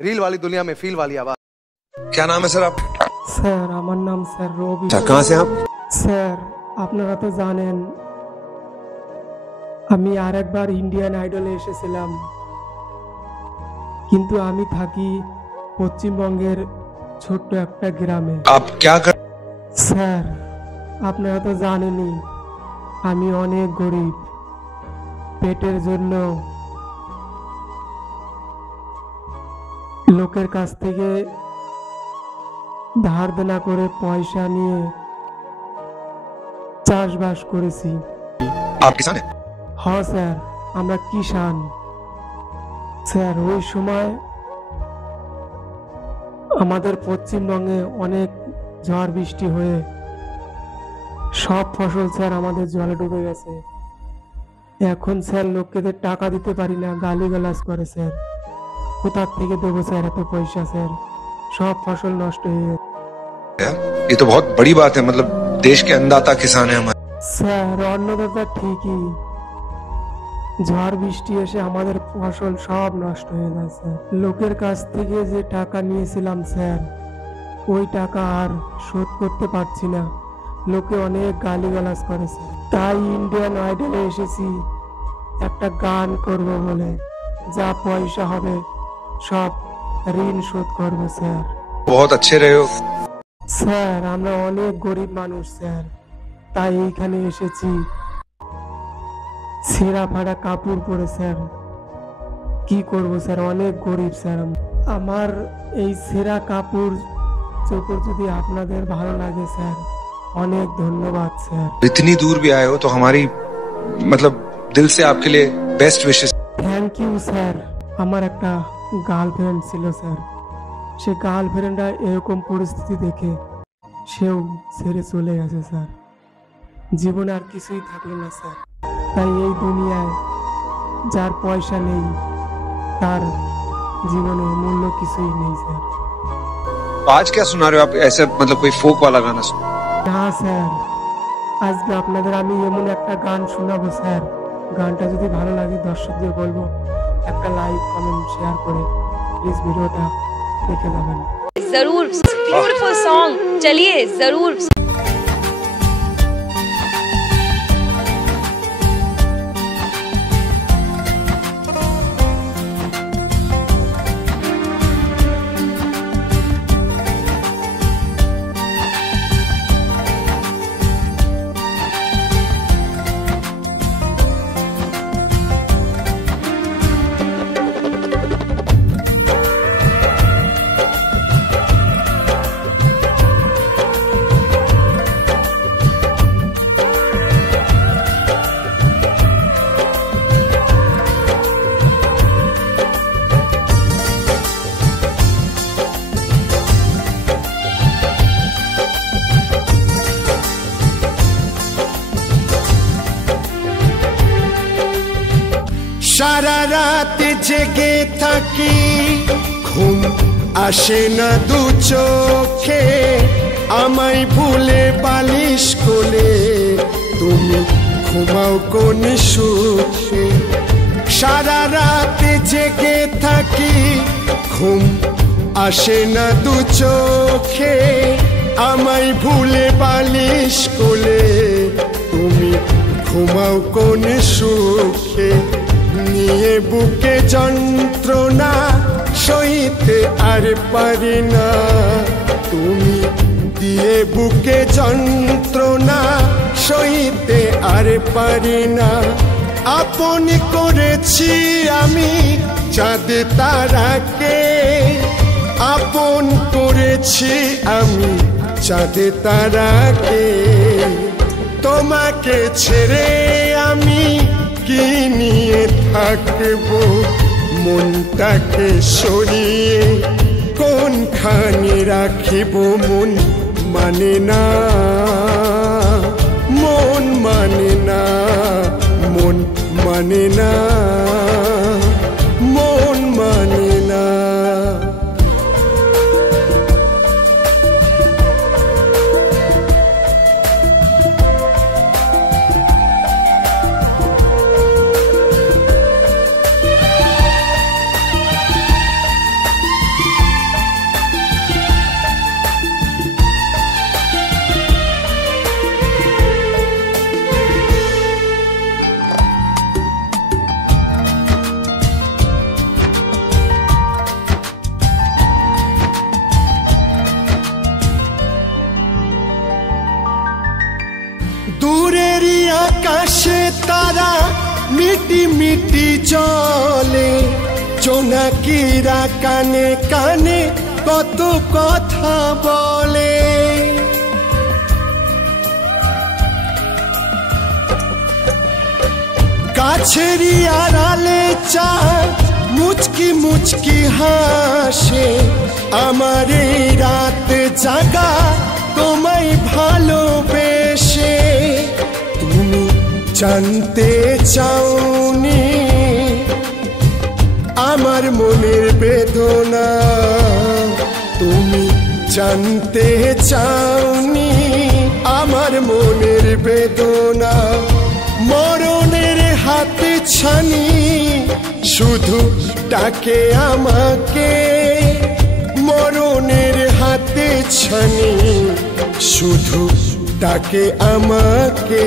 Reel वाली दुनिया में फील वाली आवाज। क्या नाम है सर आप? স্যার আমার নাম স্যার রবি। कहाँ से आप? স্যার আপনারা তো জানেন আমি আরেকবার ইন্ডিয়ান আইডলে এসেছিলাম, কিন্তু আমি থাকি পশ্চিমবঙ্গের ছোট্ট একটা গ্রামে। आप क्या कर? স্যার আপনারা তো জানেনই আমি অনেক গরিব, পেটের জন্য লোকের কাছ থেকে ধার দেনা করে পয়সা নিয়ে চাষবাস করেছি। आप किसान हैं? হ্যাঁ স্যার আমরা কিষান। স্যার ওই সময় আমাদের পশ্চিমবঙ্গে অনেক ঝড় বৃষ্টি হয়ে সব ফসল স্যার আমাদের জলে ডুবে গেছে। এখন স্যার লোকেদের টাকা দিতে পারি না, গালিগালাজ করে স্যার। কোথা থেকে দেবো স্যার এত পয়সা? স্যার সব ফসল নষ্ট হয়ে গেছে। ये तो बहुत बड़ी बात है, मतलब देश के अन्नदाता किसान है हमारे। স্যার অন্নদাতা ঠিকই, ঝড় বৃষ্টি এসে আমাদের ফসল সব নষ্ট হয়ে যায় স্যার। লোকের কাছ থেকে যে টাকা নিয়েছিলাম স্যার, ওই টাকা আর শোধ করতে পারছি না। লোকে অনেক গালিগালাজ করেছে, তাই ইন্ডিয়ান আইডলে এসেছি একটা গান করব বলে। যা পয়সা হবে সব ঋণ শোধ করবো স্যার। बहुत अच्छे रहे हो। স্যার আমরা অনেক গরিব মানুষ স্যার, তাই এইখানে এসেছি ছেঁড়া ফাড়া কাপড় পরে স্যার। কি করব স্যার, অনেক গরিব স্যার। আমার এই ছেঁড়া কাপড় চোপড় যদি আপনাদের ভালো লাগে স্যার, অনেক ধন্যবাদ স্যার। इतनी दूर भी आए हो तो हमारी मतलब दिल से आपके लिए best wishes. Thank you sir. আমার একটা গার্লফ্রেন্ড ছিল স্যার, সে গার্লফ্রেন্ডরা এরকম পরিস্থিতি দেখে সেও ছেড়ে চলে গেছে স্যার। জীবনে আর কিছুই থাকলো না স্যার। তাই এই দুনিয়ায় যার পয়সা নেই তার জীবনে মূল্য কিছুই নেই স্যার। आज क्या सुना रहे हो आप? ऐसे मतलब कोई फोक वाला गाना सुन? না স্যার, আজকে আপনাদের আমি এমন একটা গান শোনাবো স্যার। গানটা যদি ভালো লাগে দর্শকদের বলবো একটা লাইক কমেন্ট শেয়ার করে প্লিজ ভিডিওটা দেখে যাবেন। जरूर ब्यूटीफुल सॉन्ग, चलिए जरूर। সারা রাত জেগে থাকি, ঘুম আসে না দু চোখে, আমায় ভুলে বালিশ কোলে তুমি ঘুমাও কোন সুখে। সারা রাত জেগে থাকি, ঘুম আসে না দু চোখে, আমায় ভুলে বালিশ কোলে তুমি ঘুমাও কোন সুখে। নিয়ে বুকে যন্ত্রণা সইতে আর পারি না, তুমি দিয়ে বুকে যন্ত্রণা সইতে আর পারি না। আপন করেছি আমি চাঁদ তারাকে, আপন করেছি আমি চাঁদ তারাকে। তোমাকে ছেড়ে আমি কি নিয়ে থাকবো, মনটাকে সরিয়ে কোনখানে রাখিব। মন মানে না, মন মানে না, মন মানে না, মন মানে না। আকাশে তারা মিটি মিটি চলে জোনাকিরা কানে কানে কত কথা বলে গাছেরই আড়ালে চাঁদ মুচকি মুচকি হাসে আমার এই রাত জাগা তোমায় ভালোবেসে তুমি জানতে চাওনি আমার মনের বেদনা তুমি জানতে চাওনি আমার মনের বেদনা মরণের হাতে ছানি শুধু ডাকে আমাকে মরণের হাতে ছানি শুধু ডাকে আমাকে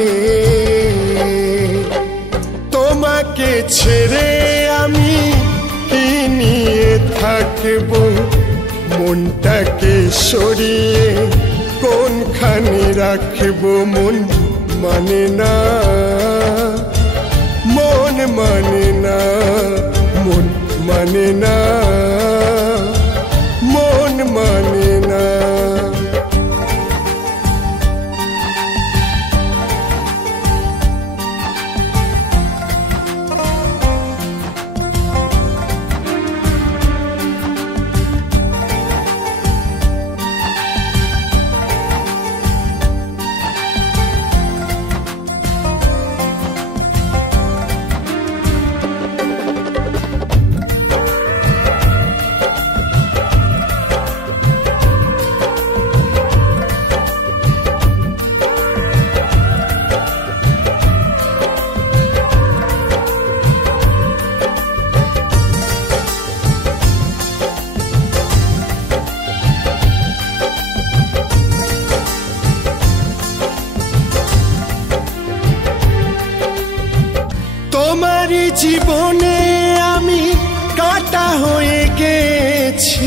তোমাকে ছেড়ে আমি কি নিয়ে থাকব মনটাকে সরিয়ে কোনখানে রাখব মন মানে না মন মানে না মন মানে না মন মানে না তোমারই জীবনে আমি কাটা হয়ে গেছি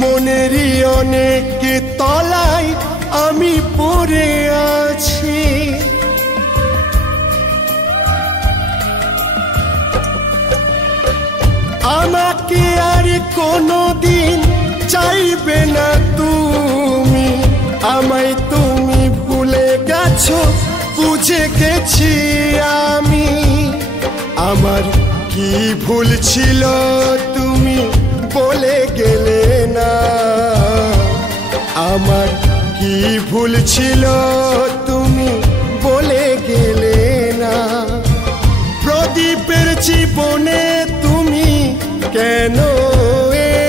মনেরই অনেক তলায় আমি পড়ে আছি আমাকে আর কোনোদিন চাইবে না তুমি আমায় তুমি ভুলে গেছো বুঝে গেছি আমি আমার কি ভুল ছিল তুমি বলে গেলে না আমার কি ভুল ছিল তুমি বলে গেলে না প্রদীপের জীবনে তুমি কেন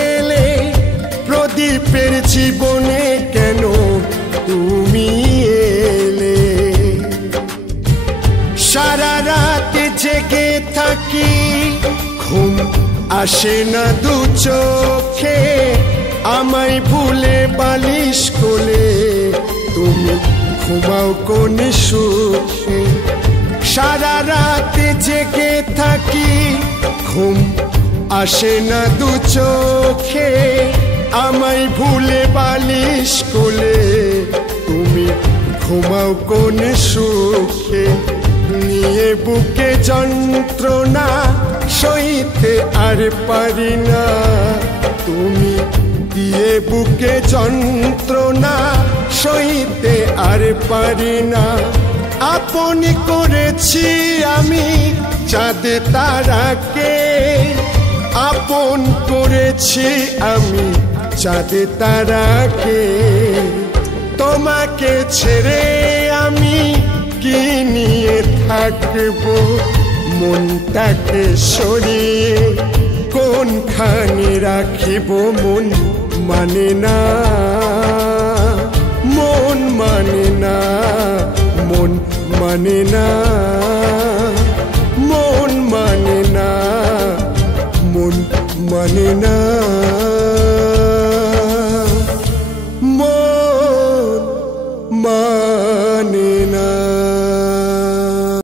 এলে প্রদীপের জীবনে কেন তুমি এলে সারা রাত জেগে থাকি ঘুম আসে না দু চোখে আমায় ভুলে বালিশ কোলে তুমি ঘুমাও কোন সুখে সারা রাত জেগে থাকি ঘুম আসে না দু চোখে আমায় ভুলে বালিশ কোলে তুমি ঘুমাও কোন সুখে নিয়ে বুকে যন্ত্রণা সইতে আর পারি না তুমি দিয়ে বুকে যন্ত্রণা সইতে আর পারি না আপন করেছি আমি চাঁদ তারাকে আপন করেছি আমি চাঁদ তারাকে তোমাকে ছেড়ে আমি কি নিয়ে থাকব মনটাকে সরিয়ে কোনখানে রাখিব মন মানে না মন মানে না মন মানে না মন মানে না মন মানে না মন মানে না